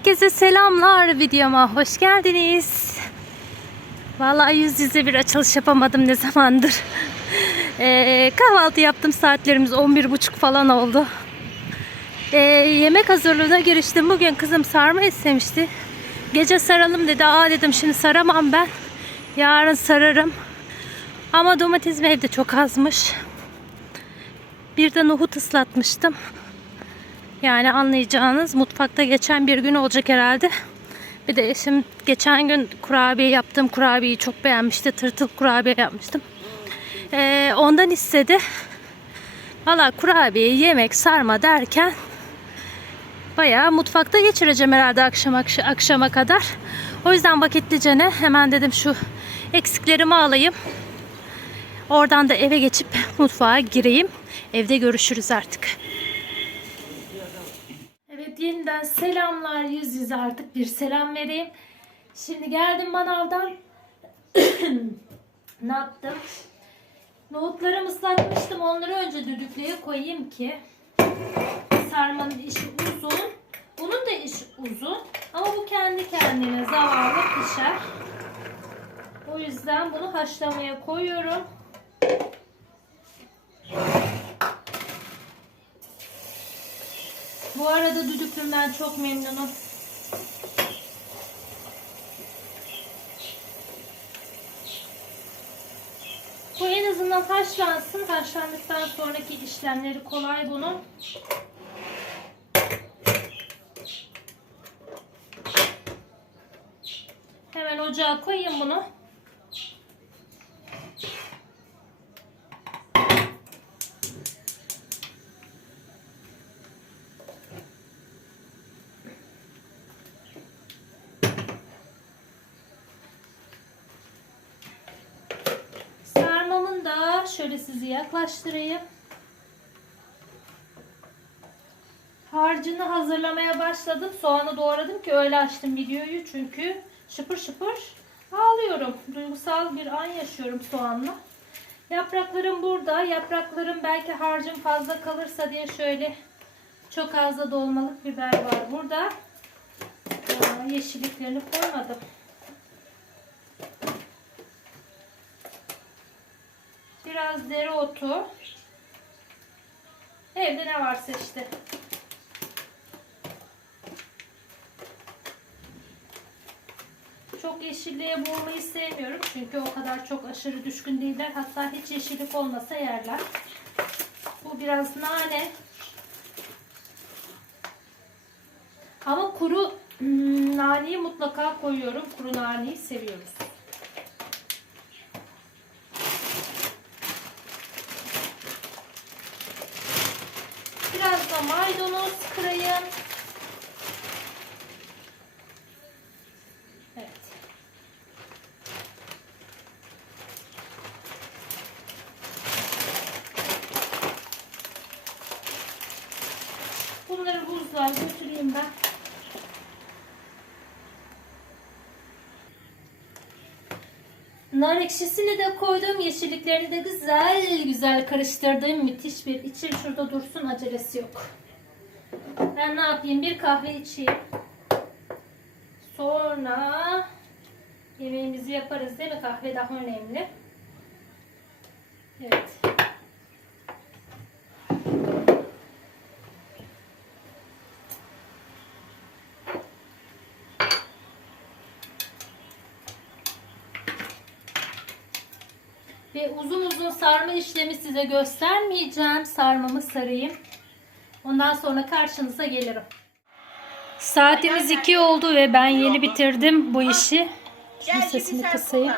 Herkese selamlar videoma hoş geldiniz. Vallahi yüz yüze bir açılış yapamadım ne zamandır. Ee, kahvaltı yaptım saatlerimiz 11.30 falan oldu. Ee, yemek hazırlığına giriştim. Bugün kızım sarma istemişti. Gece saralım dedi. Aa dedim şimdi saramam ben. Yarın sararım. Ama domatesim evde çok azmış. Bir de nohut ıslatmıştım. Yani anlayacağınız mutfakta geçen bir gün olacak herhalde. Bir de eşim geçen gün kurabiye yaptım. Kurabiyeyi çok beğenmişti. Tırtıl kurabiye yapmıştım. Ee, ondan istedi. Valla kurabiye, yemek, sarma derken bayağı mutfakta geçireceğim herhalde akşam akş- akşama kadar. O yüzden vakitlicene hemen dedim şu eksiklerimi alayım. Oradan da eve geçip mutfağa gireyim. Evde görüşürüz artık. Yeniden selamlar yüz yüze artık bir selam vereyim. Şimdi geldim manavdan. ne yaptım? Nohutlarımı ıslatmıştım. Onları önce düdüklüye koyayım ki sarmanın işi uzun. Bunun da işi uzun. Ama bu kendi kendine zavallı pişer. O yüzden bunu haşlamaya koyuyorum. Bu arada düdüklümden çok memnunum. Bu en azından haşlansın. Haşlandıktan sonraki işlemleri kolay bunun. Hemen ocağa koyayım bunu. Şöyle sizi yaklaştırayım. Harcını hazırlamaya başladım. Soğanı doğradım ki öyle açtım videoyu. Çünkü şıpır şıpır ağlıyorum. Duygusal bir an yaşıyorum soğanla. Yapraklarım burada. Yapraklarım belki harcım fazla kalırsa diye şöyle çok az da dolmalık biber var burada. Aa, yeşilliklerini koymadım. Biraz dereotu. Evde ne varsa işte. Çok yeşilliğe boğmayı sevmiyorum. Çünkü o kadar çok aşırı düşkün değiller. Hatta hiç yeşillik olmasa yerler. Bu biraz nane. Ama kuru hmm, naneyi mutlaka koyuyorum. Kuru naneyi seviyoruz. Maydanoz kırayım. Evet. Bunları buzluğa götüreyim ben. Nar ekşisini de koydum. Yeşilliklerini de güzel güzel karıştırdım. Müthiş bir içim şurada dursun acelesi yok. Ben ne yapayım? Bir kahve içeyim. Sonra yemeğimizi yaparız değil mi? Kahve daha önemli. Evet. Ve uzun uzun sarma işlemi size göstermeyeceğim. Sarmamı sarayım. Ondan sonra karşınıza gelirim. Saatimiz 2 oldu ve ben yeni bitirdim bu işi. Şimdi sesini kısayım.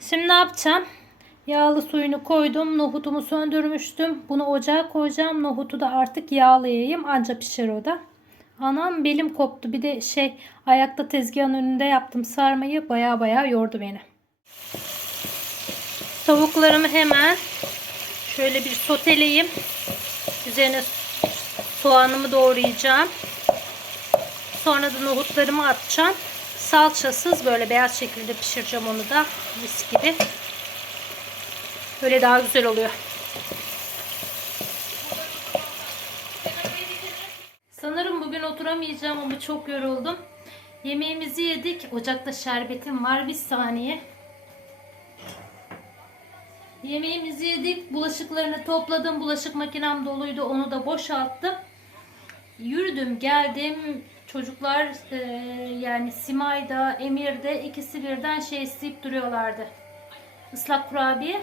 Şimdi ne yapacağım? Yağlı suyunu koydum. Nohutumu söndürmüştüm. Bunu ocağa koyacağım. Nohutu da artık yağlayayım. Anca pişer o da. Anam belim koptu. Bir de şey ayakta tezgahın önünde yaptım sarmayı. Baya baya yordu beni. Tavuklarımı hemen şöyle bir soteleyeyim. Üzerine soğanımı doğrayacağım. Sonra da nohutlarımı atacağım. Salçasız böyle beyaz şekilde pişireceğim onu da. Mis gibi. Böyle daha güzel oluyor. Sanırım bu bugün oturamayacağım ama çok yoruldum. Yemeğimizi yedik. Ocakta şerbetim var. Bir saniye. Yemeğimizi yedik. Bulaşıklarını topladım. Bulaşık makinem doluydu. Onu da boşalttım. Yürüdüm, geldim. Çocuklar e, yani Simay'da, Emir'de ikisi birden şey isteyip duruyorlardı. Islak kurabiye.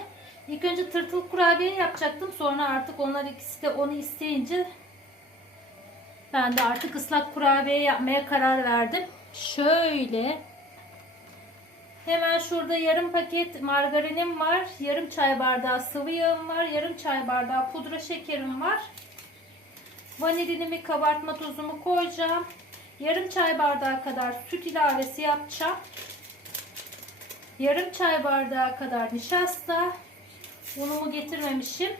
İlk önce tırtıl kurabiye yapacaktım. Sonra artık onlar ikisi de onu isteyince ben de artık ıslak kurabiye yapmaya karar verdim. Şöyle Hemen şurada yarım paket margarinim var. Yarım çay bardağı sıvı yağım var. Yarım çay bardağı pudra şekerim var. Vanilinimi kabartma tozumu koyacağım. Yarım çay bardağı kadar süt ilavesi yapacağım. Yarım çay bardağı kadar nişasta. Unumu getirmemişim.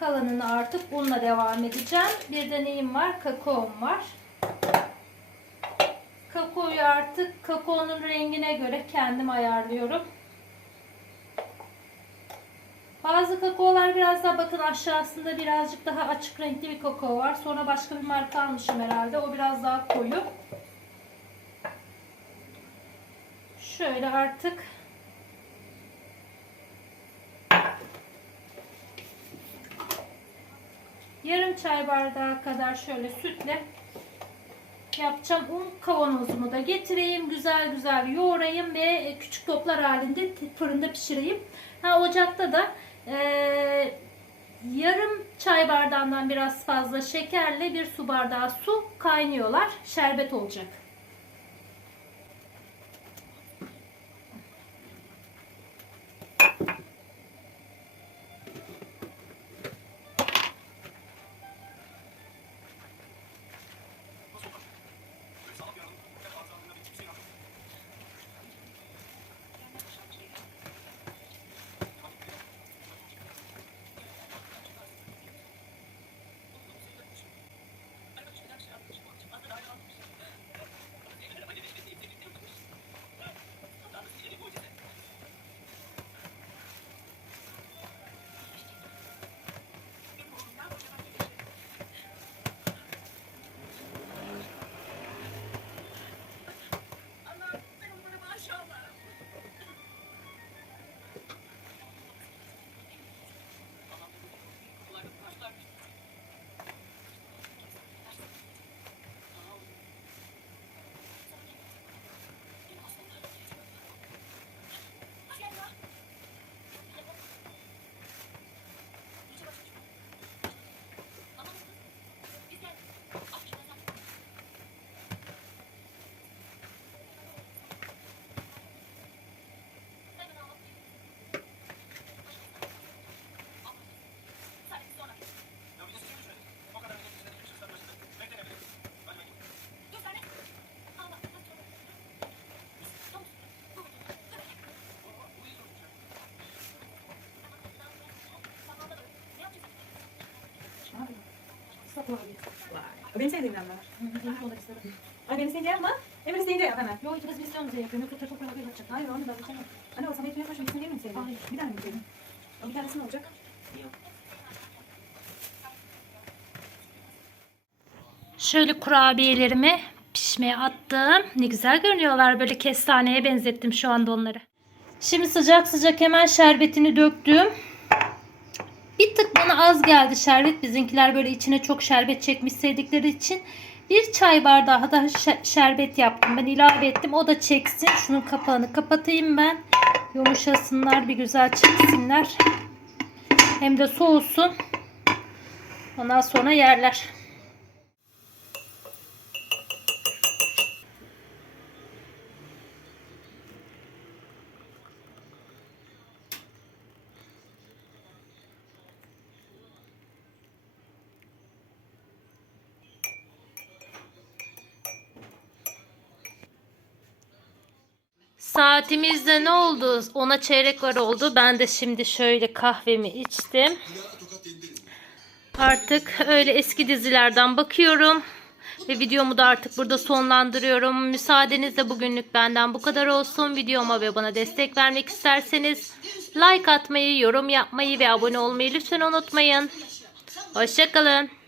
Kalanını artık unla devam edeceğim. Bir de neyim var? Kakaom var. Artık kakaonun rengine göre kendim ayarlıyorum. Bazı kakaolar biraz daha bakın aşağısında birazcık daha açık renkli bir kakao var. Sonra başka bir marka almışım herhalde. O biraz daha koyu. Şöyle artık yarım çay bardağı kadar şöyle sütle yapacağım. Un kavanozumu da getireyim. Güzel güzel yoğurayım ve küçük toplar halinde fırında pişireyim. Ha ocakta da eee, yarım çay bardağından biraz fazla şekerle bir su bardağı su kaynıyorlar. Şerbet olacak. Benim sevdiğim yanlar. Ay benim isteyince yapma. Emir isteyince yap hemen. Yok ikimiz biz onu yapıyorum. Yoksa yapacak. Hayır onu da yapacağım. Anne o sana yetmiyor mu? Şimdi mi sevdin? Hayır. Bir tane mi sevdin? O bir tanesi ne olacak? Şöyle kurabiyelerimi pişmeye attım. Ne güzel görünüyorlar. Böyle kestaneye benzettim şu anda onları. Şimdi sıcak sıcak hemen şerbetini döktüm. Bir tık bana az geldi şerbet. Bizimkiler böyle içine çok şerbet çekmiş sevdikleri için bir çay bardağı daha şe- şerbet yaptım. Ben ilave ettim. O da çeksin. Şunun kapağını kapatayım ben. Yumuşasınlar. Bir güzel çeksinler. Hem de soğusun. Ondan sonra yerler. Saatimizde ne oldu? Ona çeyrek var oldu. Ben de şimdi şöyle kahvemi içtim. Artık öyle eski dizilerden bakıyorum. Ve videomu da artık burada sonlandırıyorum. Müsaadenizle bugünlük benden bu kadar olsun. Videoma ve bana destek vermek isterseniz like atmayı, yorum yapmayı ve abone olmayı lütfen unutmayın. Hoşçakalın.